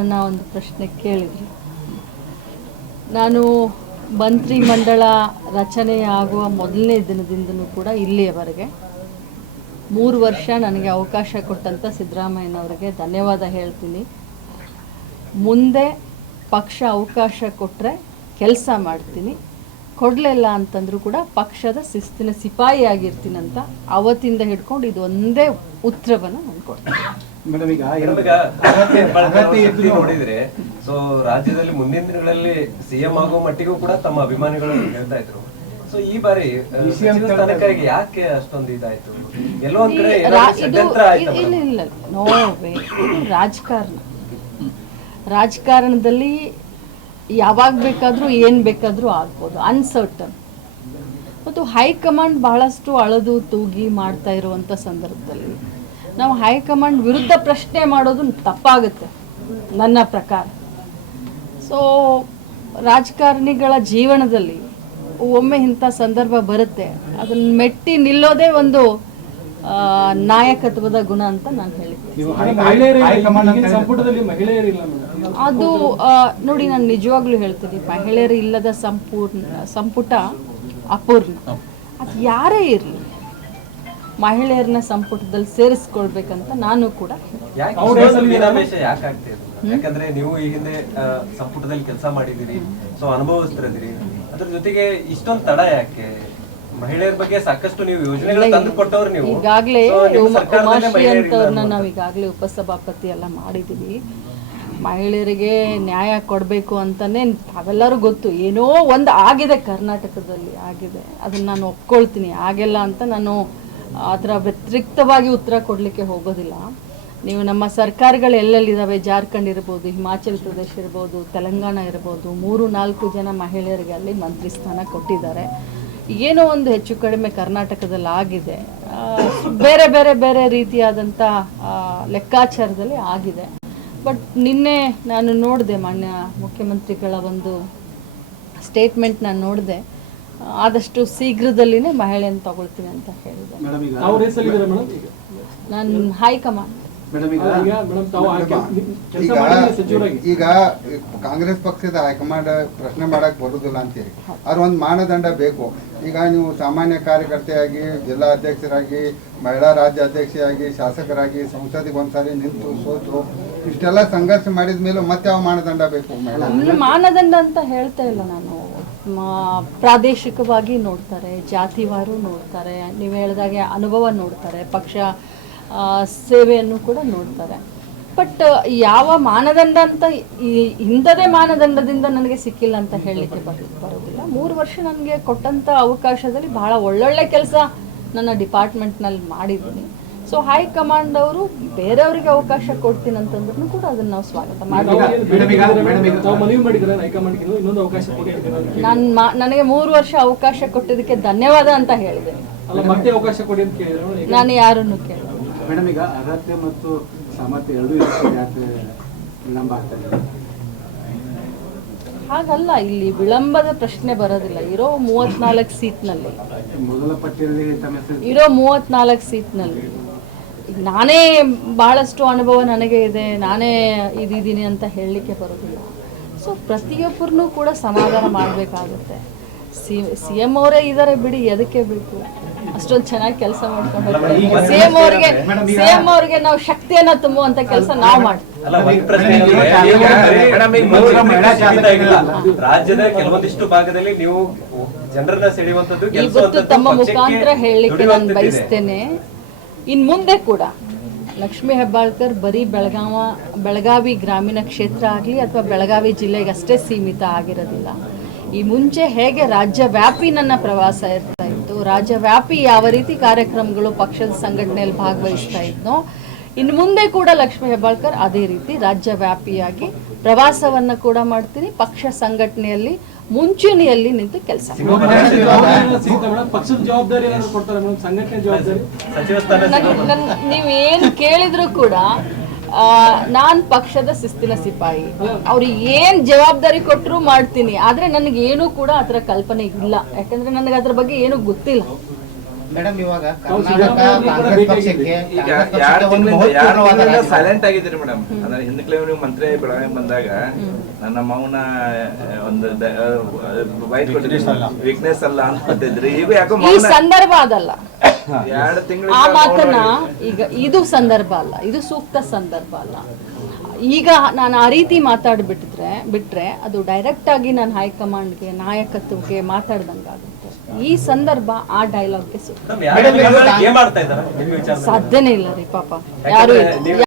ನನ್ನ ಒಂದು ಪ್ರಶ್ನೆ ಕೇಳಿದ್ರಿ. ನಾನು ಮಂತ್ರಿ ಮಂಡಲ ರಚನೆ ಆಗುವ ಮೊದಲನೇ ದಿನದಿಂದಲೂ ಕೂಡ ಇಲ್ಲಿಯವರೆಗೆ 3 ವರ್ಷ ನನಗೆ ಅವಕಾಶ ಕೊಟ್ಟಂಥ ಸಿದ್ದರಾಮಯ್ಯನವರಿಗೆ ಧನ್ಯವಾದ ಹೇಳ್ತೀನಿ. ಮುಂದೆ ಪಕ್ಷ ಅವಕಾಶ ಕೊಟ್ಟರೆ ಕೆಲಸ ಮಾಡ್ತೀನಿ, ಕೊಡಲಿಲ್ಲ ಅಂತಂದರೂ ಕೂಡ ಪಕ್ಷದ ಶಿಸ್ತಿನ ಸಿಪಾಯಿ ಆಗಿರ್ತೀನಂತ ಅವತ್ತಿಂದ ಹಿಡ್ಕೊಂಡು ಇದು ಒಂದೇ ಉತ್ತರವನ್ನು ನಾನು ಕೊಡ್ತೀನಿ. ನೋಡಿದ್ರೆ ಸೊ ರಾಜ್ಯದಲ್ಲಿ ಮುಂದಿನ ದಿನಗಳಲ್ಲಿ ಸಿಎಂ ಆಗೋ ಮಟ್ಟಿಗೂ ಕೂಡ ತಮ್ಮ ಅಭಿಮಾನಿಗಳು ಹೇಳ್ತಾ ಇದ್ರು. ಸೊ ಈ ಬಾರಿ ಸ್ಥಾನಕ್ಕಾಗಿ ಯಾಕೆ ಅಷ್ಟೊಂದು ಇದಾಯ್ತು? ಎಲ್ಲೋ ಒಂದ್ ಕಡೆ ಇಲ್ಲ ನೋವೇ ರಾಜಕಾರಣದಲ್ಲಿ ಯಾವಾಗ ಬೇಕಾದ್ರೂ ಏನ್ ಬೇಕಾದ್ರೂ ಆಗ್ಬೋದು, ಅನ್ಸರ್ಟನ್. ಮತ್ತು ಹೈಕಮಾಂಡ್ ಬಹಳಷ್ಟು ಅಳದು ತೂಗಿ ಮಾಡ್ತಾ ಇರುವಂಥ ಸಂದರ್ಭದಲ್ಲಿ ನಾವು ಹೈಕಮಾಂಡ್ ವಿರುದ್ಧ ಪ್ರಶ್ನೆ ಮಾಡೋದು ತಪ್ಪಾಗುತ್ತೆ ನನ್ನ ಪ್ರಕಾರ. ಸೊ ರಾಜಕಾರಣಿಗಳ ಜೀವನದಲ್ಲಿ ಒಮ್ಮೆ ಇಂಥ ಸಂದರ್ಭ ಬರುತ್ತೆ, ಅದನ್ನ ಮೆಟ್ಟಿ ನಿಲ್ಲೋದೇ ಒಂದು ನಾಯಕತ್ವದ ಗುಣ ಅಂತ ನಾನು ಹೇಳ್ತೀನಿ. ಅದು ನೋಡಿ, ನಾನು ನಿಜವಾಗ್ಲೂ ಹೇಳ್ತೀನಿ, ಮಹಿಳೆಯರು ಇಲ್ಲದ ಸಂಪುಟ ಅಪೂರ್ಣ. ಅದು ಯಾರೇ ಇರಲಿ ಮಹಿಳೆಯರನ್ನ ಸಂಪುಟದಲ್ಲಿ ಸೇರಿಸ್ಕೊಳ್ಬೇಕಂತ ನಾನು ಕೂಡ. ಯಾಕಂದ್ರೆ ನೀವು ಈ ಹಿಂದೆ ಸಂಪುಟದಲ್ಲಿ ಕೆಲಸ ಮಾಡಿದಿರಿ, ಸೊ ಅನುಭವಿಸ್ತಿರದಿರಿ, ಅದ್ರ ಜೊತೆಗೆ ಇಷ್ಟೊಂದು ತಡ ಯಾಕೆ? ಮಹಿಳೆಯರ ಬಗ್ಗೆ ಸಾಕಷ್ಟು ನೀವು ಯೋಜನೆಗಳು ತಂದು ಕೊಟ್ಟವ್ರು. ನೀವು ಈಗಾಗಲೇ ಉಮಾಶ್ರೀ ಅಂತವ್ರನ್ನ ನಾವು ಈಗಾಗಲೇ ಉಪಸಭಾಪತಿ ಎಲ್ಲ ಮಾಡಿದೀವಿ. ಮಹಿಳೆಯರಿಗೆ ನ್ಯಾಯ ಕೊಡಬೇಕು ಅಂತಾನೆ ತಾವೆಲ್ಲರೂ ಗೊತ್ತು. ಏನೋ ಒಂದು ಆಗಿದೆ ಕರ್ನಾಟಕದಲ್ಲಿ, ಆಗಿದೆ, ಅದನ್ನ ನಾನು ಒಪ್ಕೊಳ್ತೀನಿ. ಆಗಿಲ್ಲ ಅಂತ ನಾನು ಅದರ ವ್ಯತಿರಿಕ್ತವಾಗಿ ಉತ್ತರ ಕೊಡಲಿಕ್ಕೆ ಹೋಗೋದಿಲ್ಲ. ನೀವು ನಮ್ಮ ಸರ್ಕಾರಗಳು ಎಲ್ಲೆಲ್ಲಿದ್ದಾವೆ, ಜಾರ್ಖಂಡ್ ಇರ್ಬೋದು, ಹಿಮಾಚಲ ಪ್ರದೇಶ ಇರ್ಬೋದು, ತೆಲಂಗಾಣ ಇರ್ಬೋದು, 3-4 ಜನ ಮಹಿಳೆಯರಿಗೆ ಅಲ್ಲಿ ಮಂತ್ರಿ ಸ್ಥಾನ ಕೊಟ್ಟಿದ್ದಾರೆ. ಏನೋ ಒಂದು ಹೆಚ್ಚು ಕಡಿಮೆ ಕರ್ನಾಟಕದಲ್ಲಿ ಆಗಿದೆ, ಬೇರೆ ಬೇರೆ ಬೇರೆ ರೀತಿಯಾದಂಥ ಲೆಕ್ಕಾಚಾರದಲ್ಲಿ ಆಗಿದೆ. ಬಟ್ ನಿನ್ನೆ ನಾನು ನೋಡಿದೆ, ಮಾನ್ಯ ಮುಖ್ಯಮಂತ್ರಿಗಳ ಒಂದು ಸ್ಟೇಟ್ಮೆಂಟ್ ನಾನು ನೋಡಿದೆ, ಆದಷ್ಟು ಶೀಘ್ರದಲ್ಲಿನೇ ಮಹಿಳೆಯನ್ನು ತಗೊಳ್ತೀನಿ ಅಂತ ಹೇಳಿದ್ದಾರೆ. ನಾನು ಹೈಕಮಾಂಡ್ ಈಗ ಕಾಂಗ್ರೆಸ್ ಪಕ್ಷದ ಹೈಕಮಾಂಡ್ ಪ್ರಶ್ನೆ ಮಾಡಕ್ ಬರುದಿಲ್ಲ ಅಂತೀರಿ, ಅವ್ರ ಒಂದು ಮಾನದಂಡ ಬೇಕು. ಈಗ ನೀವು ಸಾಮಾನ್ಯ ಕಾರ್ಯಕರ್ತೆಯಾಗಿ, ಜಿಲ್ಲಾ ಅಧ್ಯಕ್ಷರಾಗಿ, ಮಹಿಳಾ ರಾಜ್ಯ ಅಧ್ಯಕ್ಷರಾಗಿ, ಶಾಸಕರಾಗಿ ಸಂಸದಿಗೆ ಒಂದ್ಸಾರಿ ನಿಂತು ಸೋತು ಇಷ್ಟೆಲ್ಲ ಸಂಘರ್ಷ ಮಾಡಿದ ಮೇಲೆ ಮತ್ತೆ ಯಾವ ಮಾನದಂಡ ಬೇಕು? ಮಾನದಂಡ ಅಂತ ಹೇಳ್ತಾ ಇಲ್ಲ ನಾನು. ಪ್ರಾದೇಶಿಕವಾಗಿ ನೋಡ್ತಾರೆ, ಜಾತಿವಾರು ನೋಡ್ತಾರೆ, ನೀವು ಹೇಳಿದಾಗೆ ಅನುಭವ ನೋಡ್ತಾರೆ, ಪಕ್ಷ ಸೇವೆಯನ್ನು ಕೂಡ ನೋಡ್ತಾರೆ. ಬಟ್ ಯಾವ ಮಾನದಂಡ ಅಂತ ಇಂಥದೇ ಮಾನದಂಡದಿಂದ ನನಗೆ ಸಿಕ್ಕಿಲ್ಲ ಅಂತ ಹೇಳಲಿಕ್ಕೆ ಬರೋದಿಲ್ಲ. 3 ವರ್ಷ ನನಗೆ ಕೊಟ್ಟಂಥ ಅವಕಾಶದಲ್ಲಿ ಬಹಳ ಒಳ್ಳೊಳ್ಳೆ ಕೆಲಸ ನನ್ನ ಡಿಪಾರ್ಟ್ಮೆಂಟ್ನಲ್ಲಿ ಮಾಡಿದ್ದೀನಿ. ಸೊ ಹೈಕಮಾಂಡ್ ಅವರು ಬೇರೆಯವರಿಗೆ ಅವಕಾಶ ಕೊಡ್ತೀನಿ ಅಂತಂದ್ರೂ ಕೂಡ ಅದನ್ನು ನಾವು ಸ್ವಾಗತ ಮಾಡ್ತೀವಿ. ನನಗೆ 3 ವರ್ಷ ಅವಕಾಶ ಕೊಟ್ಟಿದ್ದಕ್ಕೆ ಧನ್ಯವಾದ ಅಂತ ಹೇಳಿದೆ. ನಾನು ಯಾರನ್ನು ಕೇಳಿದೆ. ಮೇಡಮ್, ಈಗ ಅರ್ಹತೆ ಮತ್ತು ಸಾಮರ್ಥ್ಯ ಎರಡೂ ಯಾಕೆ ವಿಳಂಬ ಆಗ್ತಾ ಇದೆ? ಹಾಗಲ್ಲ, ಇಲ್ಲಿ ವಿಳಂಬದ ಪ್ರಶ್ನೆ ಬರೋದಿಲ್ಲ. ಇರೋ 34 ಸೀಟ್ನಲ್ಲಿ, ಮೊದಲ ಪಟ್ಟಿಯಲ್ಲಿ ಇರೋ 34 ಸೀಟ್ನಲ್ಲಿ ನಾನೇ ಬಹಳಷ್ಟು ಅನುಭವ ನನಗೆ ಇದೆ, ನಾನೇ ಇದ್ದೀನಿ ಅಂತ ಹೇಳಲಿಕ್ಕೆ ಬರೋದಿಲ್ಲ. ಸೊ ಪ್ರತಿಯೊಬ್ಬರನ್ನೂ ಕೂಡ ಸಮಾಧಾನ ಮಾಡಬೇಕಾಗುತ್ತೆ. CM ಅವರೇ ಇದ್ದಾರೆ ಬಿಡಿ, ಎದಕ್ಕೆ ಬೇಕು? ಅಷ್ಟೊಂದು ಚೆನ್ನಾಗಿ ಕೆಲಸ ಮಾಡ್ಕೊಂಡು CM ಅವ್ರಿಗೆ ನಾವು ಶಕ್ತಿಯನ್ನ ತುಂಬುವಂತ ಕೆಲಸ ನಾವು ಮಾಡ್ತೀವಿ. ರಾಜ್ಯದ ಕೆಲವೊಂದಿಷ್ಟು ಭಾಗದಲ್ಲಿ ನೀವು ಜನರನ್ನ ಸೆಳೆಯುವಂತದ್ದು ಇವತ್ತು ತಮ್ಮ ಮುಖಾಂತರ ಹೇಳಲಿಕ್ಕೆ ನಾನು ಬಯಸ್ತೇನೆ. ಇನ್ ಮುಂದೆ ಕೂಡ ಲಕ್ಷ್ಮೀ ಹೆಬ್ಬಾಳ್ಕರ್ ಬರೀ ಬೆಳಗಾವಿ ಗ್ರಾಮೀಣ ಕ್ಷೇತ್ರ ಆಗಲಿ ಅಥವಾ ಬೆಳಗಾವಿ ಜಿಲ್ಲೆಗೆ ಅಷ್ಟೇ ಸೀಮಿತ ಆಗಿರೋದಿಲ್ಲ. ಈ ಮುಂಚೆ ಹೇಗೆ ರಾಜ್ಯವ್ಯಾಪಿ ನನ್ನ ಪ್ರವಾಸ ಇರ್ತಾ ಇತ್ತು, ರಾಜ್ಯವ್ಯಾಪಿ ಯಾವ ರೀತಿ ಕಾರ್ಯಕ್ರಮಗಳು ಪಕ್ಷದ ಸಂಘಟನೆಯಲ್ಲಿ ಭಾಗವಹಿಸ್ತಾ ಇದ್ನೋ, ಇನ್ನು ಮುಂದೆ ಕೂಡ ಲಕ್ಷ್ಮೀ ಹೆಬ್ಬಾಳ್ಕರ್ ಅದೇ ರೀತಿ ರಾಜ್ಯವ್ಯಾಪಿಯಾಗಿ ಪ್ರವಾಸವನ್ನು ಕೂಡ ಮಾಡ್ತೀನಿ. ಪಕ್ಷ ಸಂಘಟನೆಯಲ್ಲಿ ಮುಂಚೂಣಿಯಲ್ಲಿ ನಿಂತು ಕೆಲಸ ನೀವೇನು ಕೇಳಿದ್ರು ಕೂಡ ನಾನು ಪಕ್ಷದ ಶಿಸ್ತಿನ ಸಿಪಾಯಿ. ಅವ್ರಿಗೆ ಏನ್ ಜವಾಬ್ದಾರಿ ಕೊಟ್ಟರು ಮಾಡ್ತೀನಿ. ಆದ್ರೆ ನನಗೆ ಏನೂ ಕೂಡ ಅದರ ಕಲ್ಪನೆ ಇಲ್ಲ, ಯಾಕಂದ್ರೆ ನನಗೆ ಅದ್ರ ಬಗ್ಗೆ ಏನೂ ಗೊತ್ತಿಲ್ಲ. ಮೇಡಮ್ ಇವಾಗ ಕರ್ನಾಟಕ ಕಾಂಗ್ರೆಸ್ ಪಕ್ಷಕ್ಕೆ ಈಗ ಕಾಂಗ್ರೆಸ್ ಪಕ್ಷಕ್ಕೆ ಒಂದು ಮಹತ್ವಪೂರ್ಣವಾದ ರಾಜೀನಾಮೆ. ಸೈಲೆಂಟ್ ಆಗಿದ್ದೀರಿ ಮೇಡಮ್. ಅಂದ್ರೆ ಹಿಂದಕ್ಲೆ ನೀವು ಮಂತ್ರಿ ಬೆಳಗಾವಿ ಬಂದಾಗ ನನ್ನ ಮೌನ ಒಂದು ವೀಕ್ನೆಸ್ ಅಲ್ಲ ಅಂತಿದ್ರಿ. ಈಗ ಯಾಕೋ ಈ ಮೌನ ಸಂದರ್ಭ ಅದಲ್ಲ, 2 ತಿಂಗಳು ಆ ಮಾತನ್ನ ಈಗ ಇದು ಸಂದರ್ಭ ಅಲ್ಲ, ಇದು ಸೂಕ್ತ ಸಂದರ್ಭ ಅಲ್ಲ. ಈಗ ನಾನು ಆ ರೀತಿ ಬಿಟ್ರೆ ಅದು ಡೈರೆಕ್ಟ್ ಆಗಿ ನಾನು ಹೈಕಮಾಂಡ್ಗೆ ನಾಯಕತ್ವಕ್ಕೆ ಮಾತಾಡ್ದಂಗಾಗುತ್ತೆ. ಈ ಸಂದರ್ಭ ಆ ಡೈಲಾಗ್ಗೆ ಸೂಕ್ತ. ಏನ್ ಮಾಡ್ತಾ ಇದ್ದಾರೆ ಸಾಧ್ಯನೇ ಇಲ್ಲ ರೀ ಪಾಪ. ಯಾರು